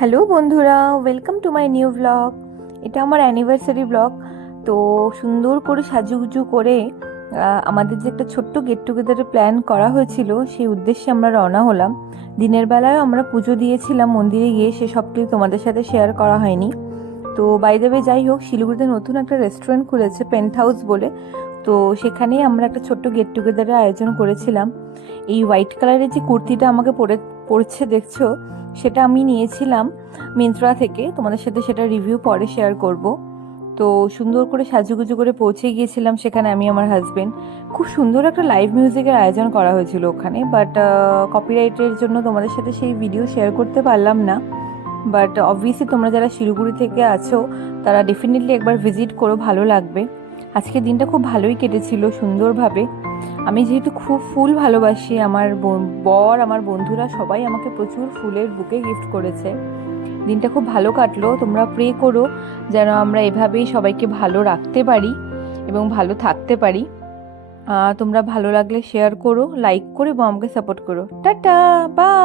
Hello বন্ধুরা, welcome to my new blog. এটা আমার অ্যানিভার্সারি ব্লগ। তো সুন্দর করে সাজুগুজু করে আমাদের যে একটা ছোট্ট গেট টুগেদারের প্ল্যান করা হয়েছিল, সেই উদ্দেশ্যে আমরা রওনা হলাম। দিনের বেলায় আমরা পুজো দিয়েছিলাম মন্দিরে গিয়ে, সে সবটি তোমাদের সাথে শেয়ার করা হয়নি। তো বাই দ্য ওয়ে, যাই হোক, শিলিগুড়িতে নতুন একটা রেস্টুরেন্ট খুলেছে পেন্ট হাউস বলে। তো সেখানেই আমরা একটা ছোট্ট গেট টুগেদারের আয়োজন করেছিলাম। এই হোয়াইট কালারের যে কুর্তিটা আমাকে পড়ছে দেখছো, সেটা আমি নিয়েছিলাম মিন্ত্রা থেকে। তোমাদের সাথে সেটা রিভিউ পরে শেয়ার করব। তো সুন্দর করে সাজুগুজু করে পৌঁছে গিয়েছিলাম সেখানে আমি, আমার হাজবেন্ড। খুব সুন্দর একটা লাইভ মিউজিকের আয়োজন করা হয়েছিল ওখানে, বাট কপিরাইটের জন্য তোমাদের সাথে সেই ভিডিও শেয়ার করতে পারলাম না। বাট অবভিয়াসলি তোমরা যারা শিলিগুড়ি থেকে আছো তারা ডেফিনেটলি একবার ভিজিট করো, ভালো লাগবে। আজকের দিনটা খুব ভালোই কেটেছিল, সুন্দরভাবে। আমি যেহেতু খুব ফুল ভালোবাসি, আমার বর, আমার বন্ধুরা সবাই আমাকে প্রচুর ফুলের বুকে গিফট করেছে। দিনটা খুব ভালো কাটলো। তোমরা প্রে করো যেন আমরা এভাবেই সবাইকে ভালো রাখতে পারি এবং ভালো থাকতে পারি। তোমরা ভালো লাগলে শেয়ার করো, লাইক করো এবং আমাকে সাপোর্ট করো। Tata, by.